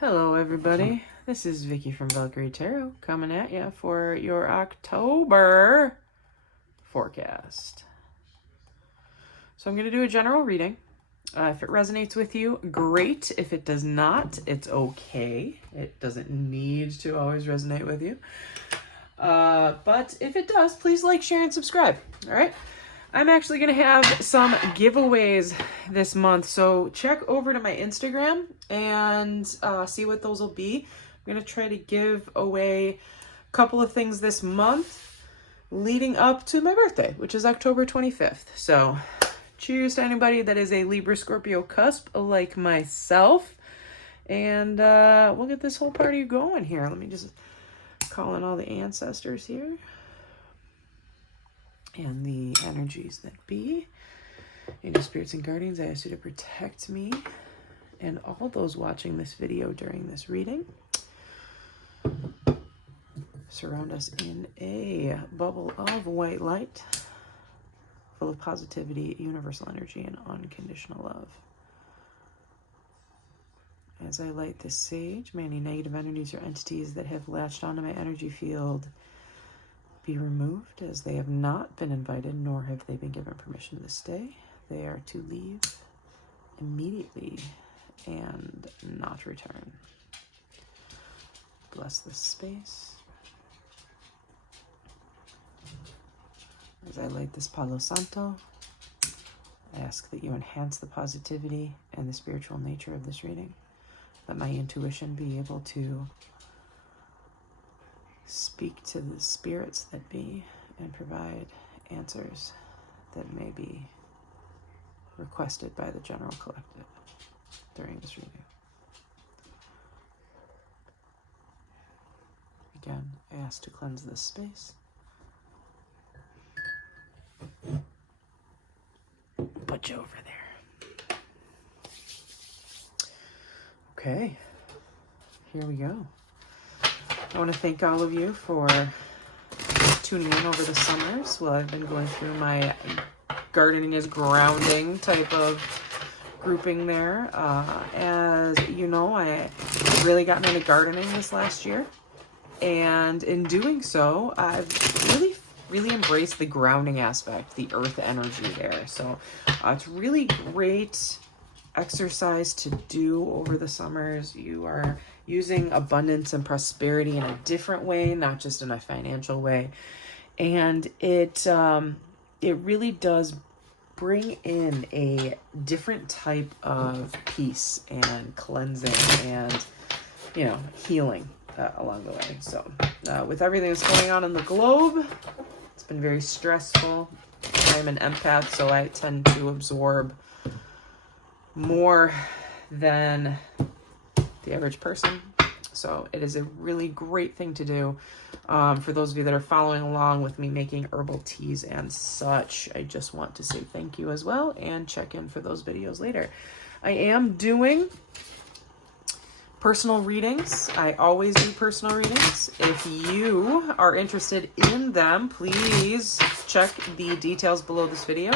Hello everybody, this is Vicky from Valkyrie Tarot coming at you for your October forecast. So I'm going to do a general reading. If it resonates with you, great. If it does not, it's okay. It doesn't need to always resonate with you. But if it does, please like, share, and subscribe. All right. I'm actually going to have some giveaways this month. So check over to my Instagram and see what those will be. I'm going to try to give away a couple of things this month leading up to my birthday, which is October 25th. So cheers to anybody that is a Libra Scorpio cusp like myself. And we'll get this whole party going here. Let me just call in all the ancestors here. And the energies that be. Angel spirits and guardians, I ask you to protect me and all those watching this video during this reading. Surround us in a bubble of white light, full of positivity, universal energy, and unconditional love. As I light this sage, may any negative energies or entities that have latched onto my energy field be removed, as they have not been invited, nor have they been given permission to stay. They are to leave immediately and not return. Bless this space. As I light this Palo Santo, I ask that you enhance the positivity and the spiritual nature of this reading. Let my intuition be able to speak to the spirits that be and provide answers that may be requested by the general collective during this reading. Again, I ask to cleanse this space. Put you over there. Okay, here we go. I want to thank all of you for tuning in over the summers while I've been going through my gardening is grounding type of grouping there. As you know, I really gotten into gardening this last year. And in doing so, I've really embraced the grounding aspect, the earth energy there. So it's really great exercise to do over the summers. You are using abundance and prosperity in a different way, not just in a financial way. And it really does bring in a different type of peace and cleansing and, healing along the way. So with everything that's going on in the globe, it's been very stressful. I'm an empath, so I tend to absorb more than the average person. So it is a really great thing to do. For those of you that are following along with me making herbal teas and such, I just want to say thank you as well and check in for those videos later. I am doing personal readings. I always do personal readings. If you are interested in them, please check the details below this video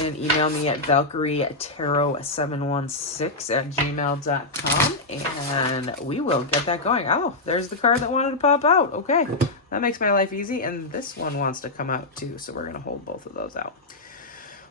and email me at valkyrie716@gmail.com and we will get that going. Oh, there's the card that wanted to pop out. Okay, that makes my life easy, and this one wants to come out too, so we're going to hold both of those out.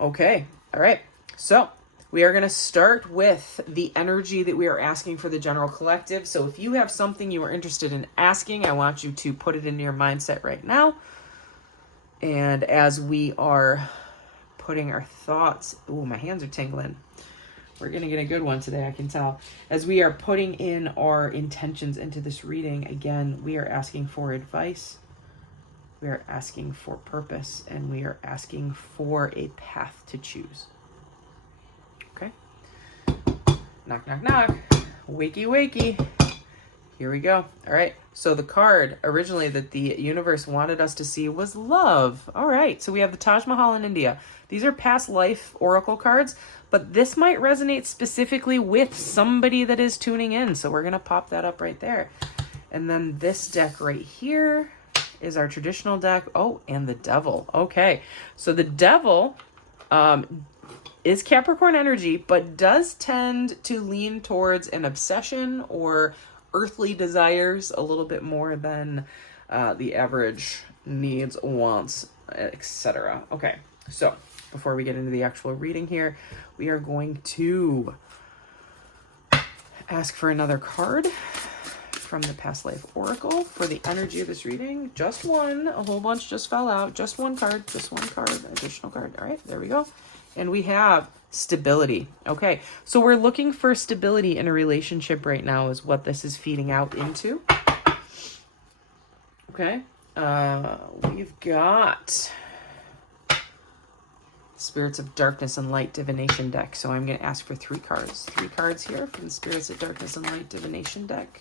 Okay, all right, so we are going to start with the energy that we are asking for the general collective. So if you have something you are interested in asking, I want you to put it into your mindset right now. And as we are putting our thoughts, ooh, my hands are tingling. We're going to get a good one today, I can tell. As we are putting in our intentions into this reading, again, we are asking for advice. We are asking for purpose, and we are asking for a path to choose. Okay? Knock, knock, knock. Wakey, wakey. Here we go. All right. So the card originally that the universe wanted us to see was love. All right. So we have the Taj Mahal in India. These are past life oracle cards, but this might resonate specifically with somebody that is tuning in. So we're going to pop that up right there. And then this deck right here is our traditional deck. Oh, and the devil. Okay. So the devil is Capricorn energy, but does tend to lean towards an obsession or earthly desires a little bit more than the average needs, wants, etc. Okay, so before we get into the actual reading here, we are going to ask for another card from the Past Life Oracle for the energy of this reading. Just one, a whole bunch just fell out. Just one card, additional card. All right, there we go. And we have stability. Okay, so we're looking for stability in a relationship right now is what this is feeding out into. Okay, we've got Spirits of Darkness and Light Divination deck. So I'm going to ask for 3 cards. 3 cards here from the Spirits of Darkness and Light Divination deck.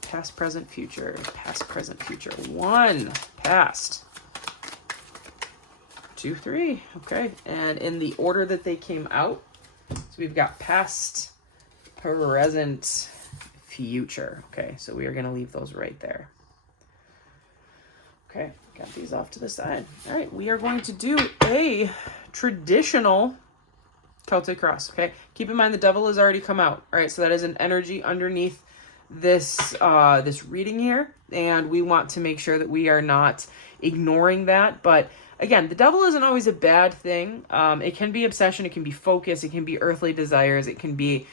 Past, present, future. Past, present, future. 1. Past. 2, 3. Okay. And in the order that they came out, so we've got past, present, future. Okay. So we are going to leave those right there. Okay. Got these off to the side. All right. We are going to do a traditional Celtic cross. Okay. Keep in mind the devil has already come out. All right. So that is an energy underneath this this reading here, and we want to make sure that we are not ignoring that. But again, the devil isn't always a bad thing. It can be obsession, it can be focus, it can be earthly desires, it can be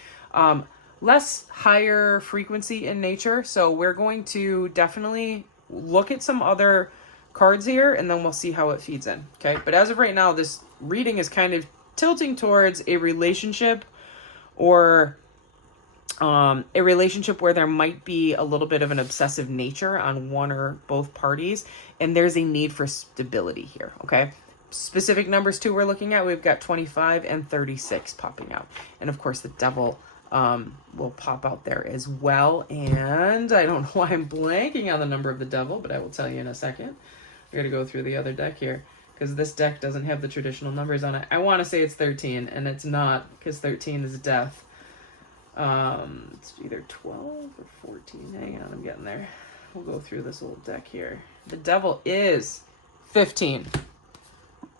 less higher frequency in nature. So we're going to definitely look at some other cards here, and then we'll see how it feeds in. Okay, but as of right now, this reading is kind of tilting towards a relationship, or a relationship where there might be a little bit of an obsessive nature on one or both parties, and there's a need for stability here. Okay, specific numbers too we're looking at, we've got 25 and 36 popping out, and of course the devil will pop out there as well. And I don't know why I'm blanking on the number of the devil, but I will tell you in a second. We're gonna go through the other deck here, because this deck doesn't have the traditional numbers on it. I want to say it's 13, and it's not, because 13 is death. It's either 12 or 14. Hang on, I'm getting there. We'll go through this old deck here. The devil is 15.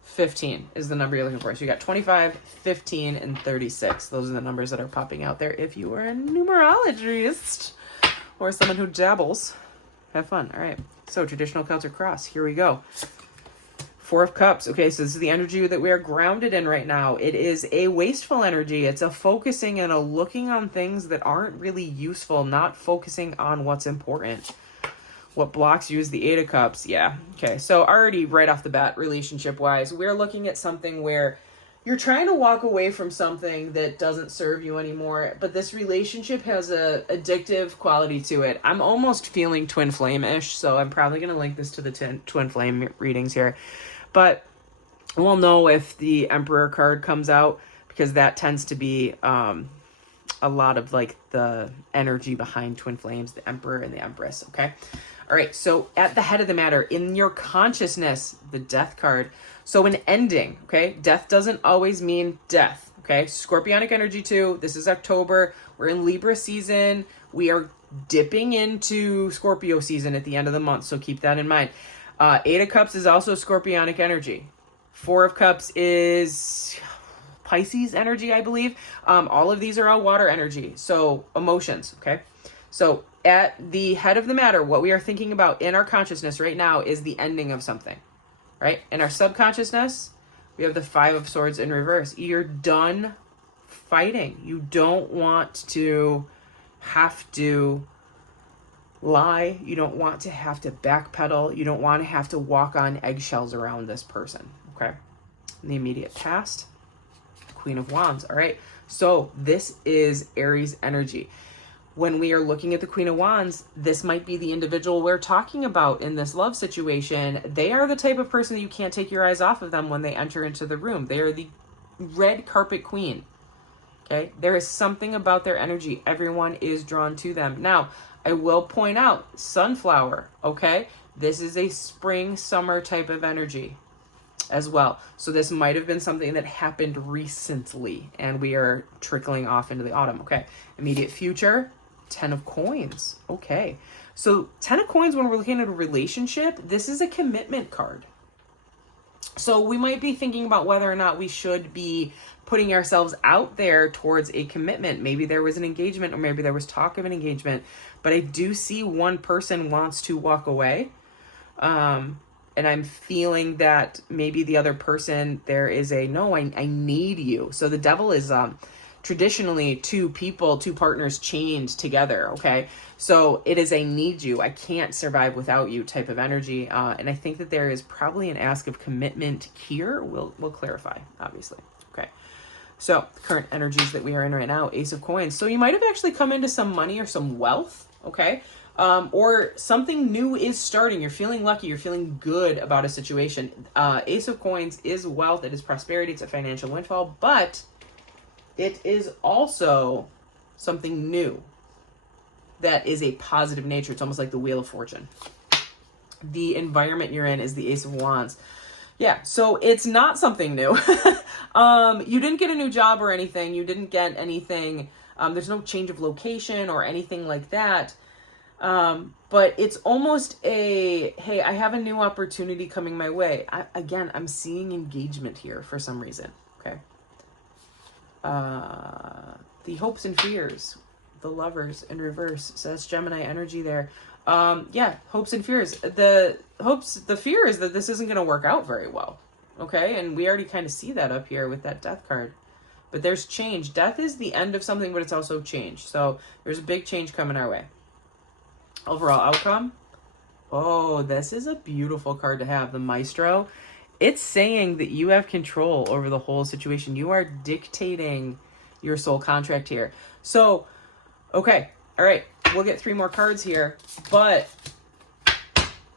15 is the number you're looking for. So you got 25, 15, and 36. Those are the numbers that are popping out there. If you are a numerologist or someone who dabbles, have fun. All right. So traditional Celtic cross. Here we go. 4 of Cups. Okay, so this is the energy that we are grounded in right now. It is a wasteful energy. It's a focusing and a looking on things that aren't really useful, not focusing on what's important. What blocks you is the 8 of Cups. Yeah. Okay, so already right off the bat, relationship-wise, we're looking at something where you're trying to walk away from something that doesn't serve you anymore, but this relationship has a addictive quality to it. I'm almost feeling twin flame-ish, so I'm probably going to link this to the twin flame readings here. But we'll know if the Emperor card comes out, because that tends to be a lot of like the energy behind twin flames, the Emperor and the Empress. Okay. All right. So at the head of the matter, in your consciousness, the Death card. So an ending. Okay. Death doesn't always mean death. Okay. Scorpionic energy too. This is October. We're in Libra season. We are dipping into Scorpio season at the end of the month. So keep that in mind. 8 of Cups is also Scorpionic energy. 4 of Cups is Pisces energy, I believe. All of these are all water energy. So emotions, okay? So at the head of the matter, what we are thinking about in our consciousness right now is the ending of something, right? In our subconsciousness, we have the 5 of Swords in reverse. You're done fighting. You don't want to have to lie. You don't want to have to backpedal. You don't want to have to walk on eggshells around this person. Okay. In the immediate past, Queen of Wands. All right. So this is Aries energy. When we are looking at the Queen of Wands, this might be the individual we're talking about in this love situation. They are the type of person that you can't take your eyes off of them when they enter into the room. They are the red carpet queen. Okay. There is something about their energy. Everyone is drawn to them. Now, I will point out sunflower, okay? This is a spring, summer type of energy as well. So this might have been something that happened recently, and we are trickling off into the autumn, okay? Immediate future, 10 of coins, okay. So 10 of coins, when we're looking at a relationship, this is a commitment card. So we might be thinking about whether or not we should be putting ourselves out there towards a commitment. Maybe there was an engagement, or maybe there was talk of an engagement, but I do see one person wants to walk away. And I'm feeling that maybe the other person, there is a, no, I need you. So the devil is, traditionally two partners chained together. Okay. So it is a need you, I can't survive without you type of energy. And I think that there is probably an ask of commitment here. We'll clarify, obviously. Okay. So the current energies that we are in right now, Ace of Coins. So you might have actually come into some money or some wealth. Okay. Or something new is starting. You're feeling lucky. You're feeling good about a situation. Ace of Coins is wealth. It is prosperity. It's a financial windfall, but it is also something new that is a positive nature. It's almost like the Wheel of Fortune. The environment you're in is the Ace of Wands. Yeah, so it's not something new. You didn't get a new job or anything. You didn't get anything. There's no change of location or anything like that. But it's almost a, hey, I have a new opportunity coming my way. I'm seeing engagement here for some reason. Okay. The hopes and fears, the Lovers in reverse. So that's Gemini energy there. Yeah, hopes and fears. The fear is that this isn't going to work out very well. Okay. And we already kind of see that up here with that Death card, but there's change. Death is the end of something, but it's also change. So there's a big change coming our way. Overall outcome. Oh, this is a beautiful card to have. The Maestro. It's saying that you have control over the whole situation. You are dictating your soul contract here. So, okay. All right. We'll get 3 more cards here, but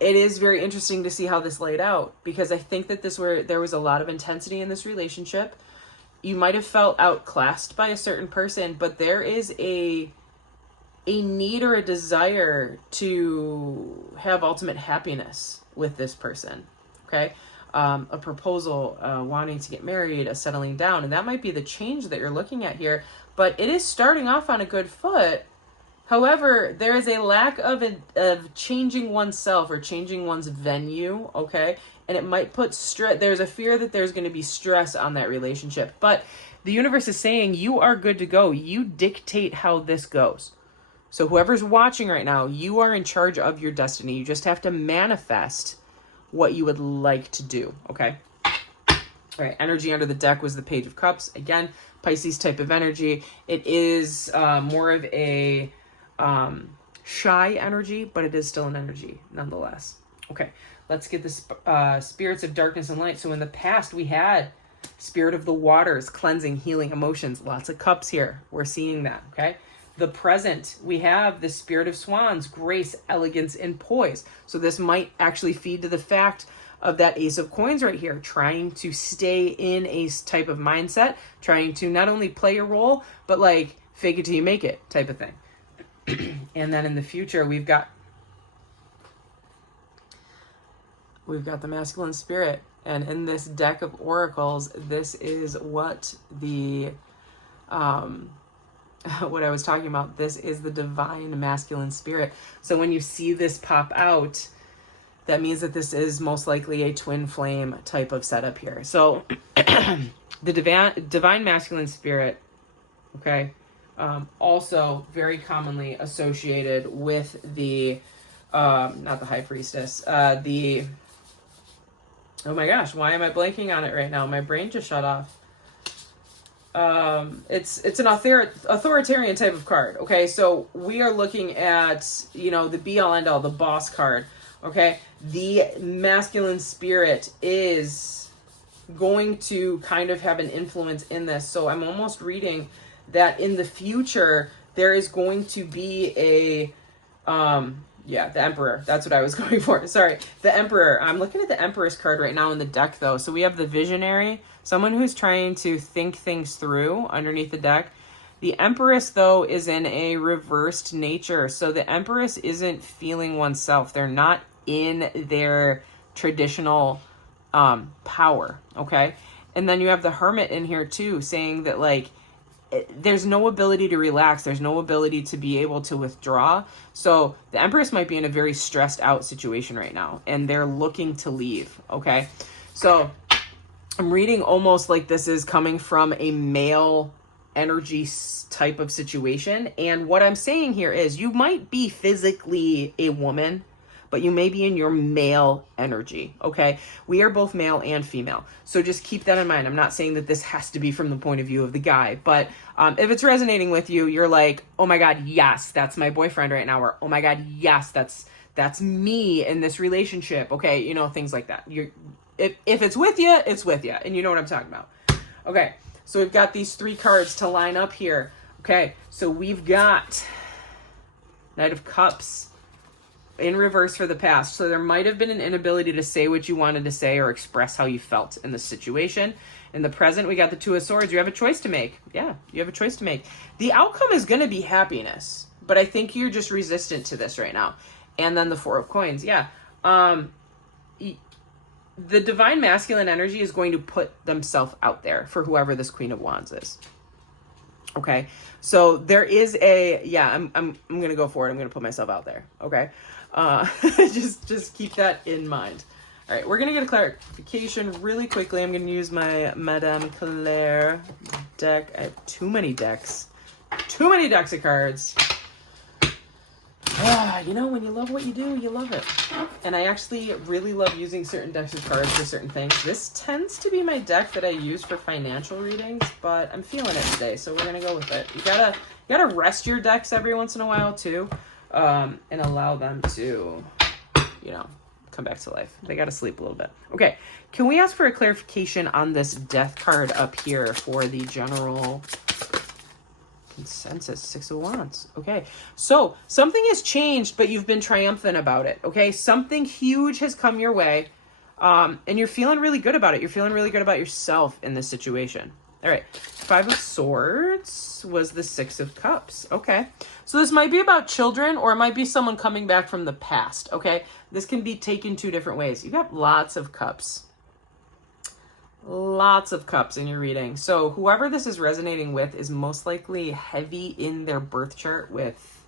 it is very interesting to see how this laid out, because I think that there was a lot of intensity in this relationship. You might have felt outclassed by a certain person, but there is a need or a desire to have ultimate happiness with this person. Okay. A proposal, wanting to get married, a settling down. And that might be the change that you're looking at here, but it is starting off on a good foot. However, there is a lack of changing oneself or changing one's venue. Okay. And it might put stress. There's a fear that there's going to be stress on that relationship, but the universe is saying you are good to go. You dictate how this goes. So whoever's watching right now, you are in charge of your destiny. You just have to manifest what you would like to do, okay? All right, energy under the deck was the Page of Cups. Again, Pisces type of energy. It is more of a shy energy, but it is still an energy nonetheless. Okay, let's get the spirits of darkness and light. So in the past, we had Spirit of the Waters, cleansing, healing, emotions. Lots of cups here. We're seeing that, okay? The present, we have the Spirit of Swans, grace, elegance, and poise. So this might actually feed to the fact of that Ace of Coins right here, trying to stay in a type of mindset, trying to not only play a role, but like fake it till you make it type of thing. And then in the future, we've got the masculine spirit. And in this deck of oracles, this is what the what I was talking about. This is the divine masculine spirit. So when you see this pop out, that means that this is most likely a twin flame type of setup here. So the divine masculine spirit, okay, also very commonly associated with the, not the high priestess, oh my gosh, why am I blanking on it right now? My brain just shut off. It's an authoritarian type of card. Okay. So we are looking at, the be all end all, the boss card. Okay. The masculine spirit is going to kind of have an influence in this. So I'm almost reading that in the future, there is going to be the Emperor. That's what I was going for. Sorry. The Emperor. I'm looking at the Empress card right now in the deck though. So we have the Visionary, someone who's trying to think things through underneath the deck. The Empress, though, is in a reversed nature. So the Empress isn't feeling oneself. They're not in their traditional power, okay? And then you have the Hermit in here, too, saying that, there's no ability to relax. There's no ability to be able to withdraw. So the Empress might be in a very stressed out situation right now, and they're looking to leave, okay? So I'm reading almost like this is coming from a male energy type of situation. And what I'm saying here is you might be physically a woman, but you may be in your male energy, okay? We are both male and female. So just keep that in mind. I'm not saying that this has to be from the point of view of the guy, but if it's resonating with you, you're like, oh my God, yes, that's my boyfriend right now. Or, oh my God, yes, that's me in this relationship. Okay, you know, things like that. If it's with you, it's with you. And you know what I'm talking about. Okay, so we've got these 3 cards to line up here. Okay, so we've got Knight of Cups in reverse for the past. So there might have been an inability to say what you wanted to say or express how you felt in the situation. In the present, we got the 2 of Swords. You have a choice to make. Yeah, you have a choice to make. The outcome is going to be happiness, but I think you're just resistant to this right now. And then the 4 of Coins. Yeah. The divine masculine energy is going to put themselves out there for whoever this Queen of Wands is. Okay. So there is I'm going to go for it. I'm going to put myself out there. Okay. Just keep that in mind. All right. We're going to get a clarification really quickly. I'm going to use my Madame Claire deck. I have too many decks. Too many decks of cards. You know, when you love what you do, you love it. And I actually really love using certain decks of cards for certain things. This tends to be my deck that I use for financial readings, but I'm feeling it today, so we're gonna go with it. You gotta rest your decks every once in a while too, and allow them to, you know, come back to life. They gotta sleep a little bit. Okay, can we ask for a clarification on this death card up here for the general consensus? 6 of Wands. Okay, so something has changed, but you've been triumphant about it. Okay, something huge has come your way, and you're feeling really good about it. You're feeling really good about yourself in this situation. All right, 5 of Swords was the 6 of Cups. Okay, so this might be about children, or it might be someone coming back from the past. Okay, this can be taken 2 different ways. You got lots of cups. Lots of cups in your reading. So whoever this is resonating with is most likely heavy in their birth chart with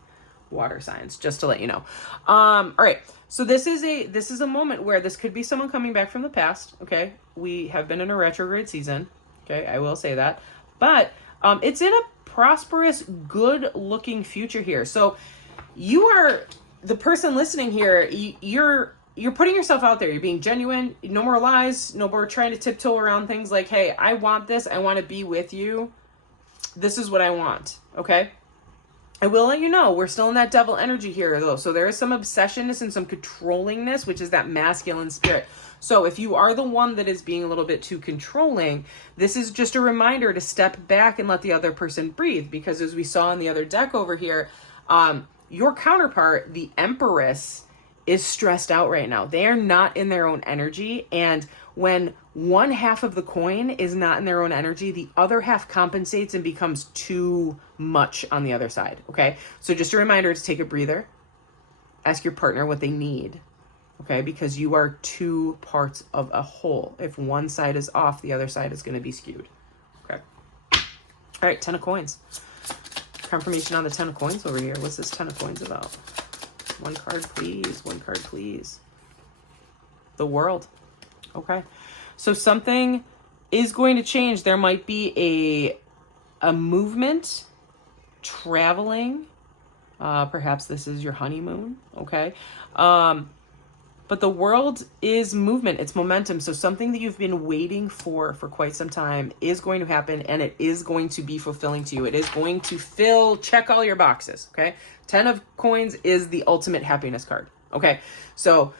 water signs, just to let you know. All right. So this is a moment where this could be someone coming back from the past. Okay. We have been in a retrograde season. Okay. I will say that, but it's in a prosperous, good looking future here. So you are the person listening here. You're putting yourself out there. You're being genuine. No more lies. No more trying to tiptoe around things like, hey, I want this. I want to be with you. This is what I want. Okay? I will let you know, we're still in that devil energy here, though. So there is some obsessionness and some controllingness, which is that masculine spirit. So if you are the one that is being a little bit too controlling, this is just a reminder to step back and let the other person breathe. Because as we saw in the other deck over here, your counterpart, the Empress, is stressed out right now. They are not in their own energy. And when one half of the coin is not in their own energy, the other half compensates and becomes too much on the other side. Okay. So just a reminder to take a breather, ask your partner what they need. Okay. Because you are 2 parts of a whole. If one side is off, the other side is going to be skewed. Okay. All right. 10 of Coins. Confirmation on the 10 of Coins over here. What's this 10 of Coins about? 1 card, please. 1 card, please. The World. Okay. So something is going to change. There might be a movement, traveling. Perhaps this is your honeymoon. Okay. But the World is movement. It's momentum. So something that you've been waiting for quite some time is going to happen, and it is going to be fulfilling to you. It is going to check all your boxes. Okay. 10 of Coins is the ultimate happiness card. Okay. So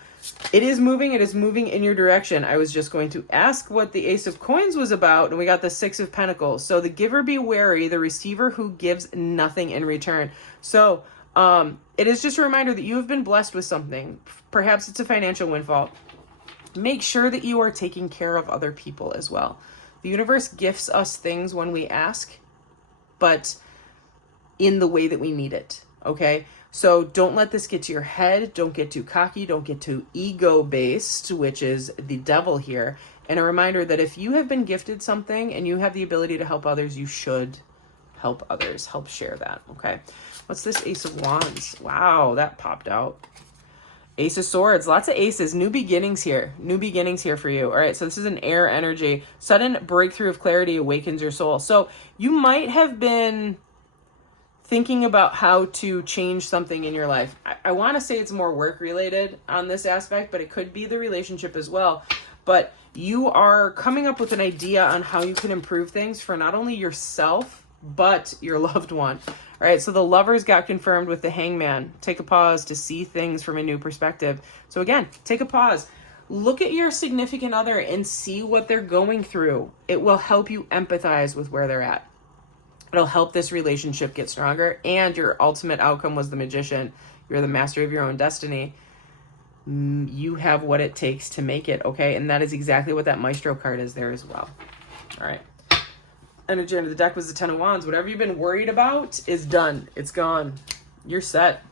it is moving. It is moving in your direction. I was just going to ask what the Ace of Coins was about, and we got the 6 of Pentacles. So the giver be wary, the receiver who gives nothing in return. So it is just a reminder that you have been blessed with something. Perhaps it's a financial windfall. Make sure that you are taking care of other people as well. The universe gifts us things when we ask, but in the way that we need it. Okay. So don't let this get to your head. Don't get too cocky. Don't get too ego-based, which is the devil here. And a reminder that if you have been gifted something and you have the ability to help others, you should help others. Help share that. Okay. What's this Ace of Wands? Wow, that popped out. Ace of Swords, lots of aces, new beginnings here for you. All right, so this is an air energy. Sudden breakthrough of clarity awakens your soul. So you might have been thinking about how to change something in your life. I want to say it's more work related on this aspect, but it could be the relationship as well. But you are coming up with an idea on how you can improve things for not only yourself, but your loved one. All right, so the Lovers got confirmed with the Hangman. Take a pause to see things from a new perspective. So again, take a pause. Look at your significant other and see what they're going through. It will help you empathize with where they're at. It'll help this relationship get stronger. And your ultimate outcome was the Magician. You're the master of your own destiny. You have what it takes to make it, okay? And that is exactly what that Maestro card is there as well. All right. Energy under the deck was the Ten of Wands. Whatever you've been worried about is done. It's gone. You're set.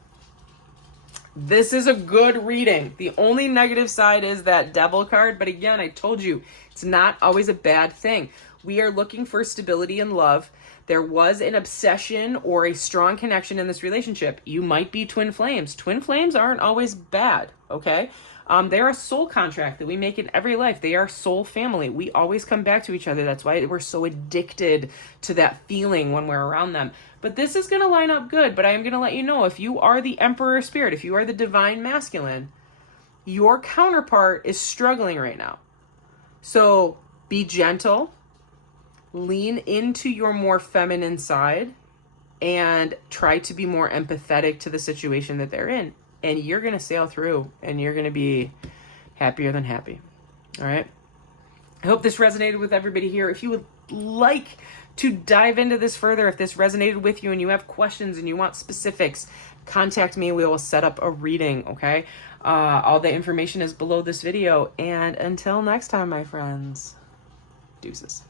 This is a good reading. The only negative side is that Devil card. But again, I told you, it's not always a bad thing. We are looking for stability and love. There was an obsession or a strong connection in this relationship. You might be twin flames. Twin flames aren't always bad, okay? They're a soul contract that we make in every life. They are soul family. We always come back to each other. That's why we're so addicted to that feeling when we're around them. But this is going to line up good. But I am going to let you know, if you are the Emperor Spirit, if you are the Divine Masculine, your counterpart is struggling right now. So be gentle. Lean into your more feminine side and try to be more empathetic to the situation that they're in. And you're going to sail through and you're going to be happier than happy. All right. I hope this resonated with everybody here. If you would like to dive into this further, if this resonated with you and you have questions and you want specifics, contact me. We will set up a reading. Okay. All the information is below this video. And until next time, my friends, deuces.